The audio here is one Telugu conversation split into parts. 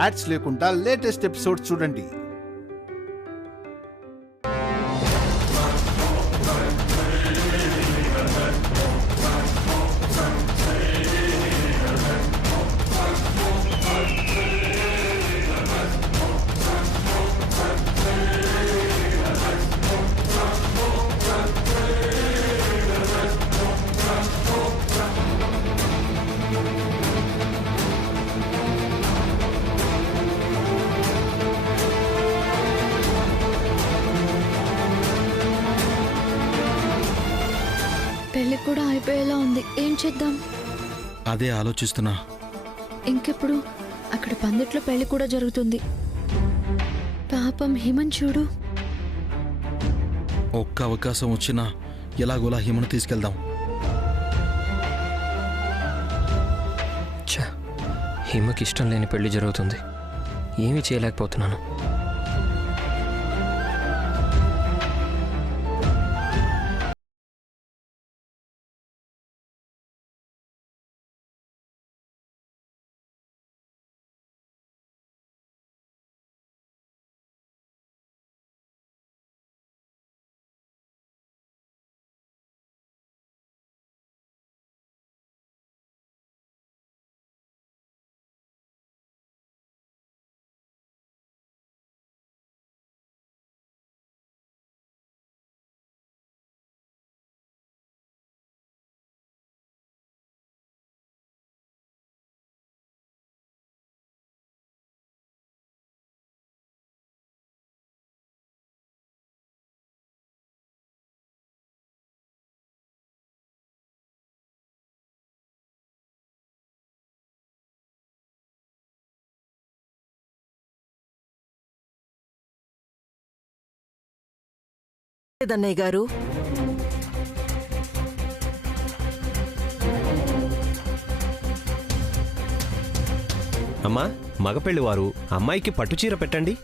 యాడ్స్ లేకుండా లేటెస్ట్ ఎపిసోడ్స్ చూడండి. పెళ్లి కూడా అయిపోయేలా ఉంది. ఏం చేద్దాం? అదే ఆలోచిస్తున్నా. ఇంకెప్పుడు అక్కడ పందిట్లో పెళ్లి కూడా జరుగుతుంది. పాపం హిమన్ చూడు. ఒక్క అవకాశం వచ్చినా ఎలాగోలా హిమను తీసుకెళ్దాం. హిమకి ఇష్టం లేని పెళ్లి జరుగుతుంది. ఏమీ చేయలేకపోతున్నాను. అన్నయ్య గారు, అమ్మా, మగపెళ్లివారు అమ్మాయికి పట్టుచీర పెట్టండి.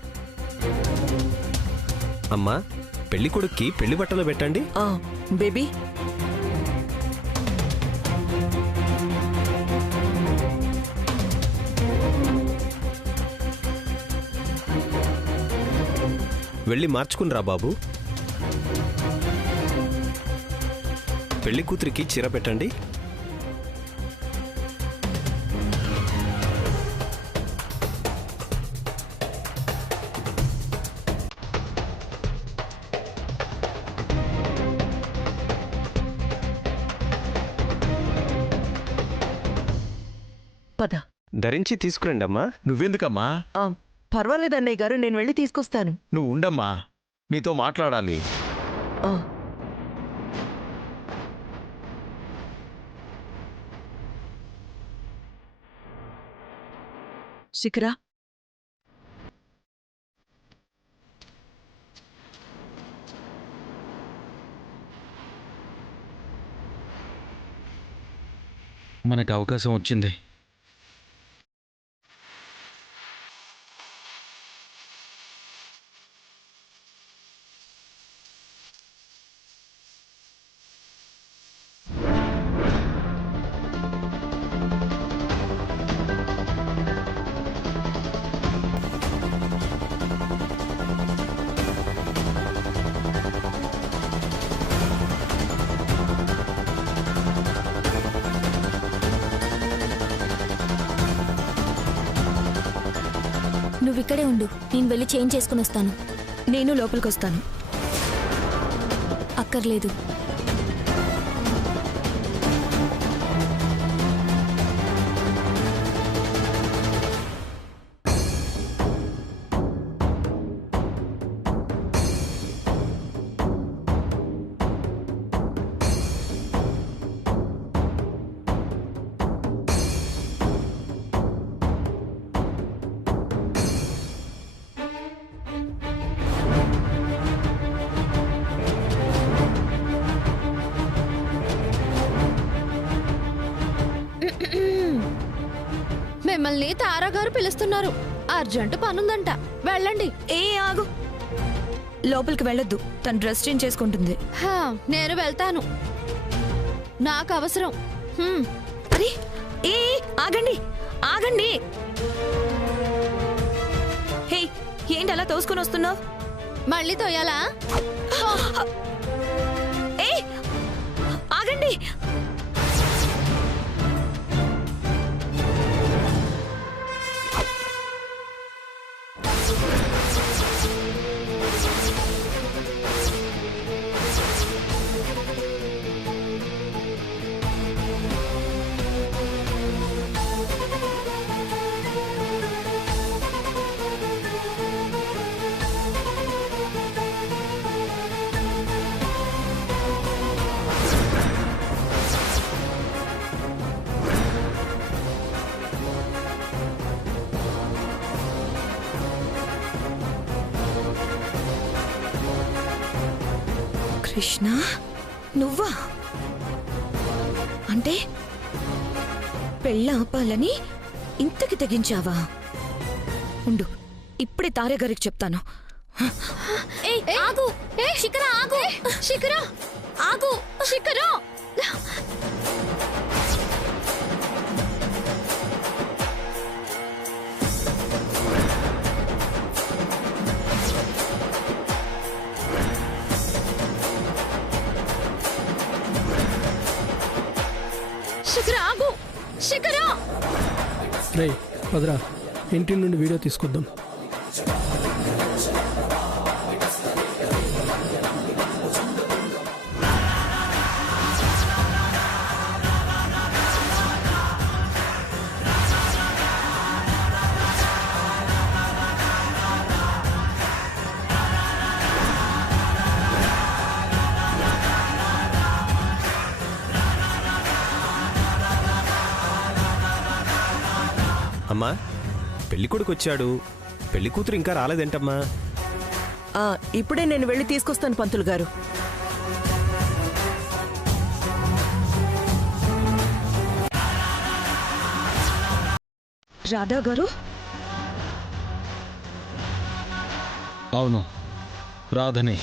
అమ్మా, పెళ్లి కొడుక్కి పెళ్లి బట్టలు పెట్టండి. బేబీ, వెళ్ళి మార్చుకునిరా బాబు. పెళ్లి కూతురికి చీర పెట్టండి. పద. ధరించి తీసుకురండి అమ్మా. నువ్వెందుకమ్మా? పర్వాలేదు అన్నయ్య గారు, నేను వెళ్ళి తీసుకొస్తాను. నువ్వు ఉండమ్మా, నీతో మాట్లాడాలి. శిఖరా, మనకు అవకాశం వచ్చింది. నువ్విక్కడే ఉండు, నేను వెళ్ళి చేంజ్ చేసుకుని వస్తాను. నేను లోపలికి వస్తాను. అక్కర్లేదు. మిమ్మల్ని తారాగారు పిలుస్తున్నారు. అర్జెంట్ పనుందంట, వెళ్ళండి. ఏ ఆగు, లోపలికి వెళ్ళొద్దు. తను డ్రెస్ చేంజ్ చేసుకుంటుంది. నేను వెళ్తాను, నాకు అవసరం. అరే ఏ ఆగండి, ఆగండి. ఏంటి అలా తోసుకొని వస్తున్నావు? మళ్ళీ తోయాలా? ఏ ఆగండి. కృష్ణ, నువ్వా? అంటే పెళ్ళాపాలని ఇంతకి తెగించావా? ఉండు, ఇప్పుడే తారే గారికి చెప్తాను. ఆగు శిఖర, ఆగు శిఖర, ఆగు శిఖర. శిఖర ఆగు, శిఖర. రే పదరా, ఇంటి నుండి వీడియో తీసుకొద్దాం. అమ్మా, పెళ్ళికొడుకు వచ్చాడు, పెళ్లి కూతురు ఇంకా రాలేదేంటమ్మా? ఇప్పుడే నేను వెళ్ళి తీసుకొస్తాను పంతులు గారు. రాధా గారు, అవును, రాధని.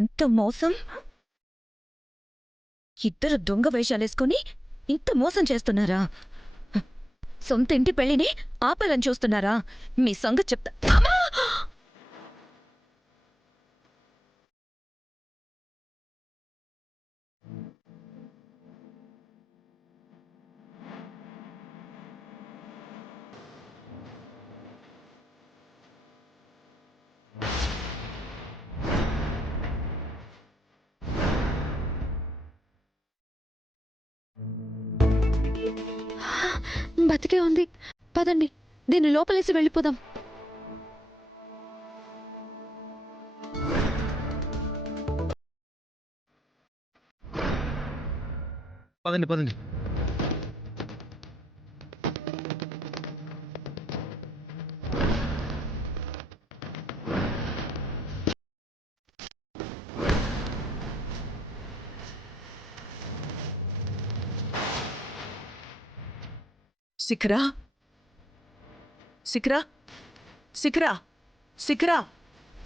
ఎంత మోసం! ఇద్దరు దొంగ వేషాలేసుకొని ఇంత మోసం చేస్తున్నారా? సొంత ఇంటి పెళ్లిని ఆపాలని చూస్తున్నారా? మీ సంగతి చెప్తా. అమ్మా! బతికే ఉంది. పదండి, దీన్ని లోపలేసి వెళ్ళిపోదాం. పదండి పదండి. శిఖరా, శిఖరా, శిఖరా, శిఖరా,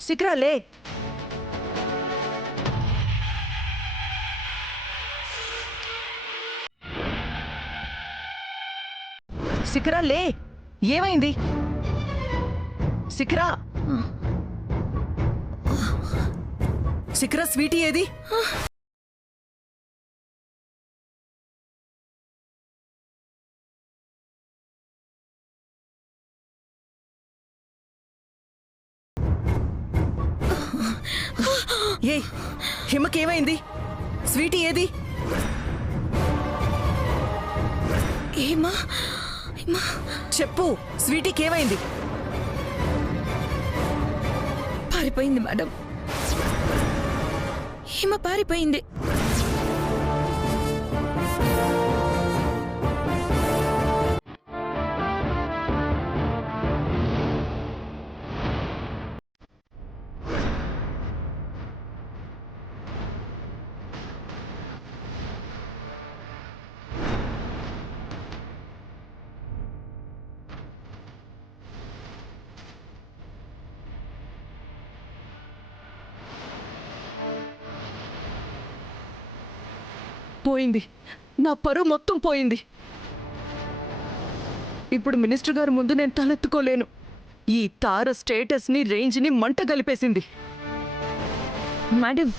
శిఖరా లే. శిఖరా లే, ఏమైంది? శిఖరా, శిఖరా, స్వీటీ ఏది? ఏ హిమకేమైంది? స్వీటీ ఏది? ఏమా చెప్పు, స్వీటీకి ఏమైంది? పారిపోయింది మేడం, హిమ పారిపోయింది. పోయింది. నా పరువు మొత్తం పోయింది. ఇప్పుడు మినిస్టర్ గారి ముందు నేను తలెత్తుకోలేను. ఈ తార స్టేటస్ని, రేంజ్ని మంట కలిపేసింది. మేడం,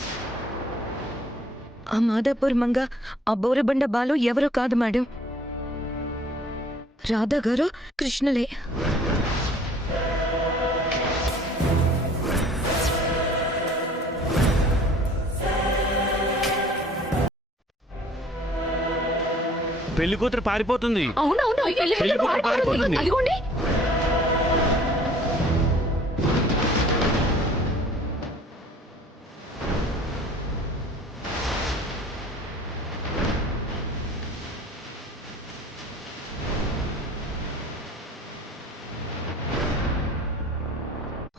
ఆ మాదాపూర్ మంగ, ఆ బోరబండ బాలు ఎవరో కాదు మేడం. రాధా గారు కృష్ణలే. పెళ్లి కూతురు పారిపోతుంది. అవునవును పెళ్లి కూతురు పారిపోతుంది. అదిగోండి.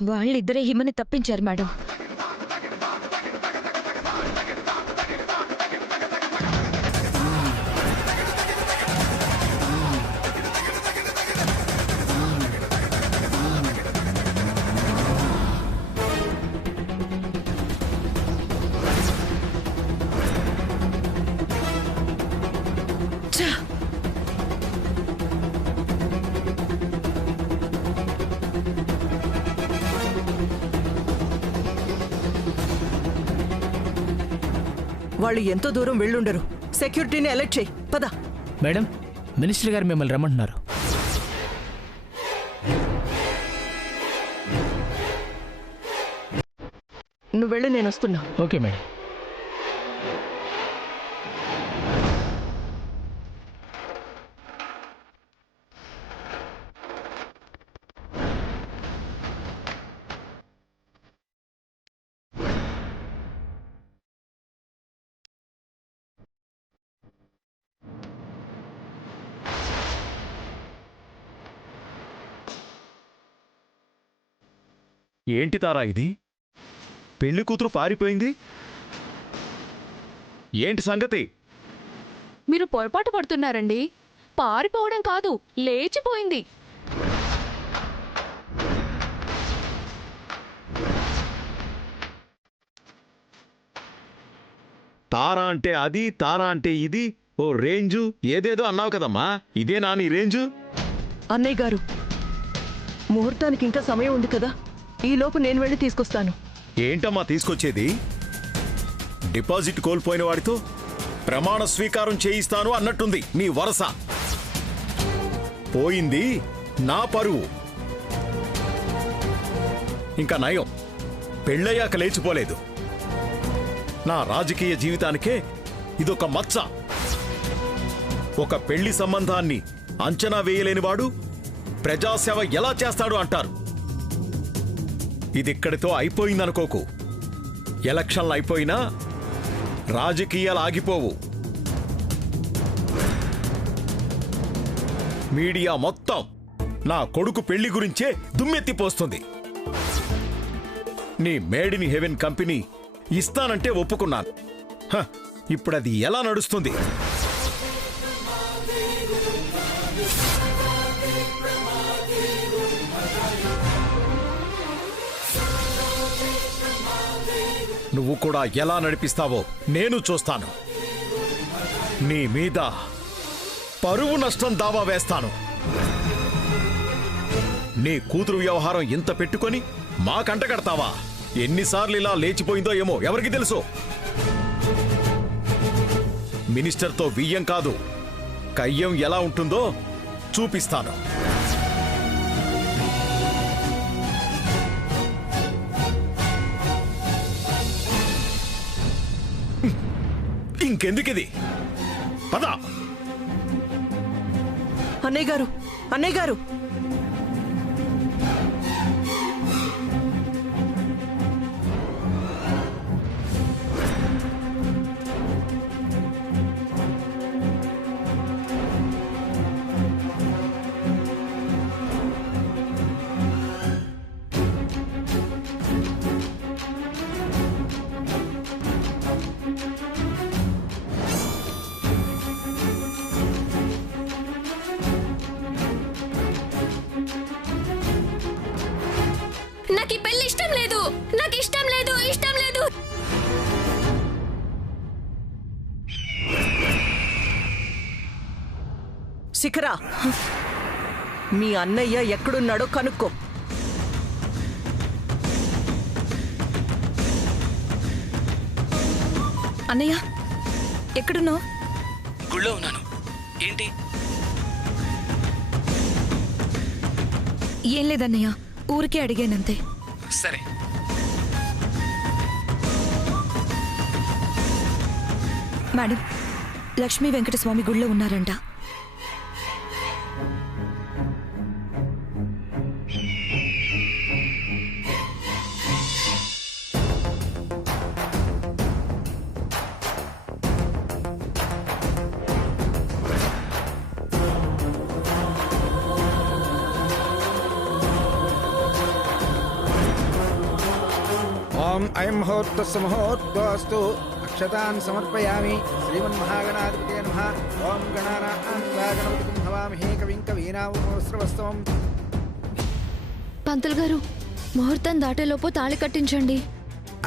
వాళ్ళిద్దరే హిమని తప్పించారు మేడం. వాళ్ళు ఎంతో దూరం వెళ్ళుండరు. సెక్యూరిటీని అలర్ట్ చేయి. పద. మేడం, మినిస్టర్ గారు మిమ్మల్ని రమ్మంటున్నారు. నువ్వు వెళ్ళి, నేను వస్తున్నా. Okay madam. ఏంటి తారా ఇది? పెళ్లి కూతురు పారిపోయింది. ఏంటి సంగతి? మీరు పొరపాటు పడుతున్నారండి. పారిపోవడం కాదు, లేచిపోయింది. తారా అంటే అది, తారా అంటే ఇది, ఓ రేంజు ఏదేదో అన్నావు కదమ్మా. ఇదేనా నీ రేంజు? అన్నయ్య గారు, ముహూర్తానికి ఇంకా సమయం ఉంది కదా, ఈలోపు నేను వెళ్ళి తీసుకొస్తాను. ఏంటమ్మా తీసుకొచ్చేది? డిపాజిట్ కోల్పోయిన వాడితో ప్రమాణ స్వీకారం చేయిస్తాను అన్నట్టుంది నీ వరస. పోయింది నా పరువు. ఇంకా నయం, పెళ్ళయ్యాక లేచిపోలేదు. నా రాజకీయ జీవితానికే ఇదొక మచ్చ. ఒక పెళ్లి సంబంధాన్ని అంచనా వేయలేనివాడు ప్రజాసేవ ఎలా చేస్తాడు అంటారు. ఇదిక్కడితో అయిపోయిందనుకోకు. ఎలక్షన్లు అయిపోయినా రాజకీయాలు ఆగిపోవు. మీడియా మొత్తం నా కొడుకు పెళ్లి గురించే దుమ్మెత్తిపోస్తుంది. నీ మేడ్ ఇన్ హెవెన్ కంపెనీ ఇస్తానంటే ఒప్పుకున్నాను. ఇప్పుడది ఎలా నడుస్తుంది? నువ్వు కూడా ఎలా నడిపిస్తావో నేను చూస్తాను. నీ మీద పరువు నష్టం దావా వేస్తాను. నీ కూతురు వ్యవహారం ఇంత పెట్టుకొని మా కంటగడతావా? ఎన్నిసార్లు ఇలా లేచిపోయిందో ఏమో ఎవరికి తెలుసు. మినిస్టర్తో బియ్యం కాదు, కయ్యం ఎలా ఉంటుందో చూపిస్తాను. ఇంకెందుకిది? పద. అన్నయ్య గారు, అన్నయ్య గారు, నాకు ఈ పెళ్లి ఇష్టం లేదు. నాకు ఇష్టం లేదు, ఇష్టం లేదు. శిఖరా, మీ అన్నయ్య ఎక్కడున్నాడో కనుక్కో. అన్నయ్య ఎక్కడున్నావు? గుళ్ళో ఉన్నాను. ఏంటి? ఏం లేదన్నయ్య, ఊరికే అడిగానంతే. సరే. మేడం, లక్ష్మీ వెంకటస్వామి గుళ్ళో ఉన్నారంట. ఓం అయం ముహూర్తస్సు ముహూర్తోస్తు. అక్షతాన్ సమర్పయామి. శ్రీమన్మహాగణాధిపతయే నమః. ఓం గణానాం త్వా గణపతిం హవామహే కవిం కవీనాముపమస్రవస్తవం. పంతులు గారు, ముహూర్తం దాటేలోపు తాళి కట్టించండి.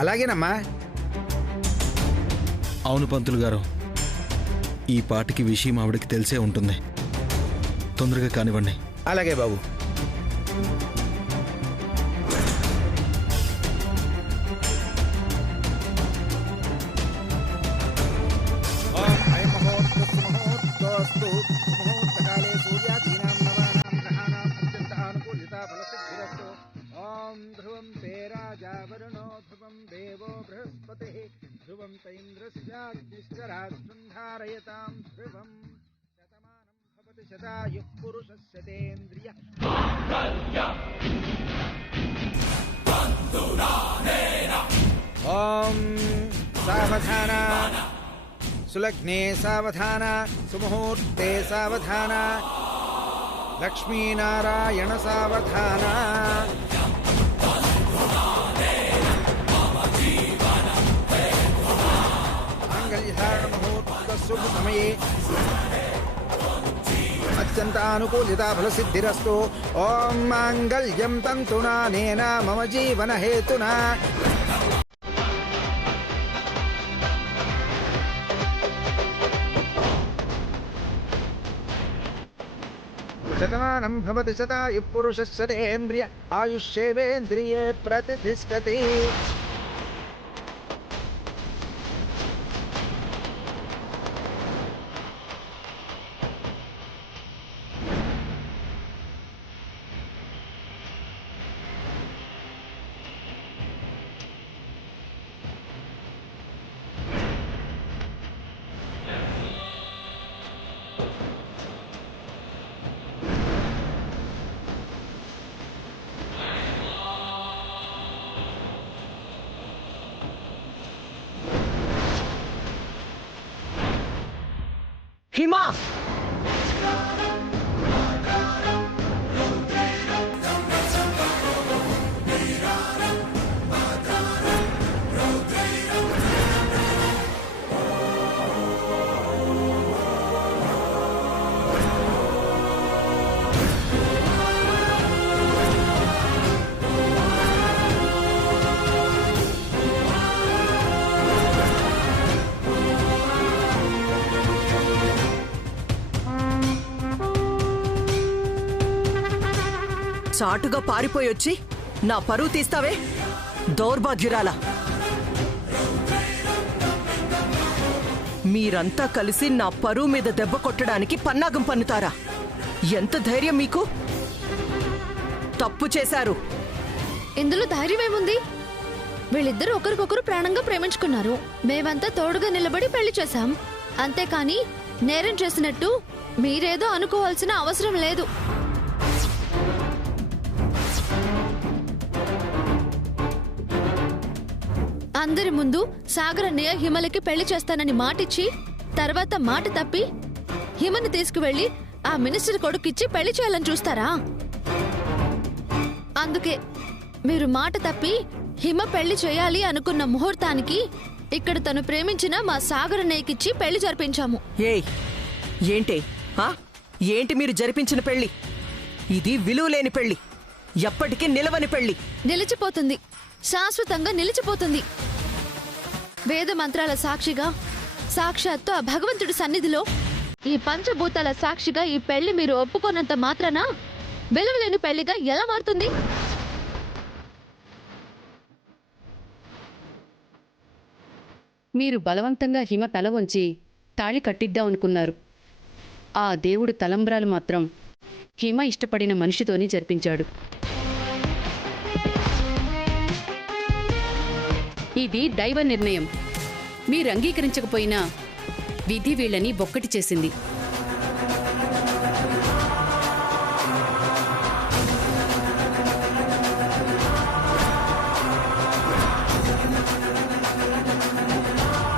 అలాగేనమ్మా. అవును పంతులు గారు, ఈ పాటికి విషయం ఆవిడకి తెలిసే ఉంటుంది. తొందరగా కానివ్వండి. అలాగే బాబు. ఓం అయం ముహూర్తస్సు ముహూర్తోస్తు. ముహూర్తకాలే సూర్యాదీనాం నవానాం గ్రహాణాం అత్యంత ఆనుకూల్యతా ఫలసిద్ధిరస్తు. ఓం ధ్రువం తే రాజా వరుణో ధ్రువం దేవో బృహస్పతిః ధ్రువం తైంద్రస్యాగ్నిశ్చరాజృంధారయతాం ధ్రువం. శతమానం భవతి శతాయుః పురుషస్య తేంద్రియ. ఓం సావధాన. సులగ్నే సావధాన. సుముహూర్తే సావధాన. లక్ష్మీనారాయణ సావధాన. మాంగళ్యధారణ ముహూర్త శుభ సమయే అత్యంత అనుకూలితా ఫలసిద్ధిరస్తు. ఓం మాంగళ్యం తంతునా నేన మమ జీవన హేతునా. శతమానం భవతి శతాయుః పురుషస్య తేంద్రియ ఆయుష్యేవేంద్రియే ప్రతిష్ఠతి. హిమా, చాటుగా పారిపోయొచ్చి నా పరువు తీస్తావే, దౌర్భాగ్యురాల. మీరంతా కలిసి నా పరువు మీద దెబ్బ కొట్టడానికి పన్నాగం పన్నుతారా? ఎంత ధైర్యం మీకు? తప్పు చేశారు. ఇందులో ధైర్యం ఏముంది? వీళ్ళిద్దరూ ఒకరికొకరు ప్రాణంగా ప్రేమించుకున్నారు. మేమంతా తోడుగా నిలబడి పెళ్లి చేశాం. అంతేకాని నేరం చేసినట్టు మీరేదో అనుకోవాల్సిన అవసరం లేదు. అందరి ముందు సాగర్ అన్నయ్య హిమలకి పెళ్లి చేస్తానని మాటిచ్చి తర్వాత మాట తప్పి హిమని తీసుకువెళ్లి ఆ మినిస్టర్ కొడుకిచ్చి పెళ్లి చేయాలని చూస్తారా? అందుకే మీరు మాట తప్పి హిమ పెళ్లి చేయాలి అనుకున్న ముహూర్తానికి ఇక్కడ తను ప్రేమించిన మా సాగర్ అన్నయ్యకిచ్చి పెళ్లి జరిపించాము. ఏయ్, ఏంటి ఏంటి మీరు జరిపించిన పెళ్లి? ఇది విలువలేని పెళ్లి, ఎప్పటికీ నిలవని పెళ్లి. నిలిచిపోతుంది, శాశ్వతంగా నిలిచిపోతుంది. వేద మంత్రాల సాక్షిగా సాక్షాత్తు ఆ భగవంతుడి సన్నిధిలో ఈ పంచభూతాల సాక్షిగా ఈ పెళ్లి మీరు ఒప్పుకున్నంత మాత్రాన విలువలేని పెళ్లిగా ఎలా మారుతుంది? మీరు బలవంతంగా హిమ తల వంచి తాళి కట్టిద్దాం అనుకున్నారు. ఆ దేవుడు తలంబ్రాలు మాత్రం హిమ ఇష్టపడిన మనిషితోనే జరిపించాడు. ఇది దైవ నిర్ణయం. మీరు అంగీకరించకపోయినా విధి వీళ్ళని ఒక్కటి చేసింది.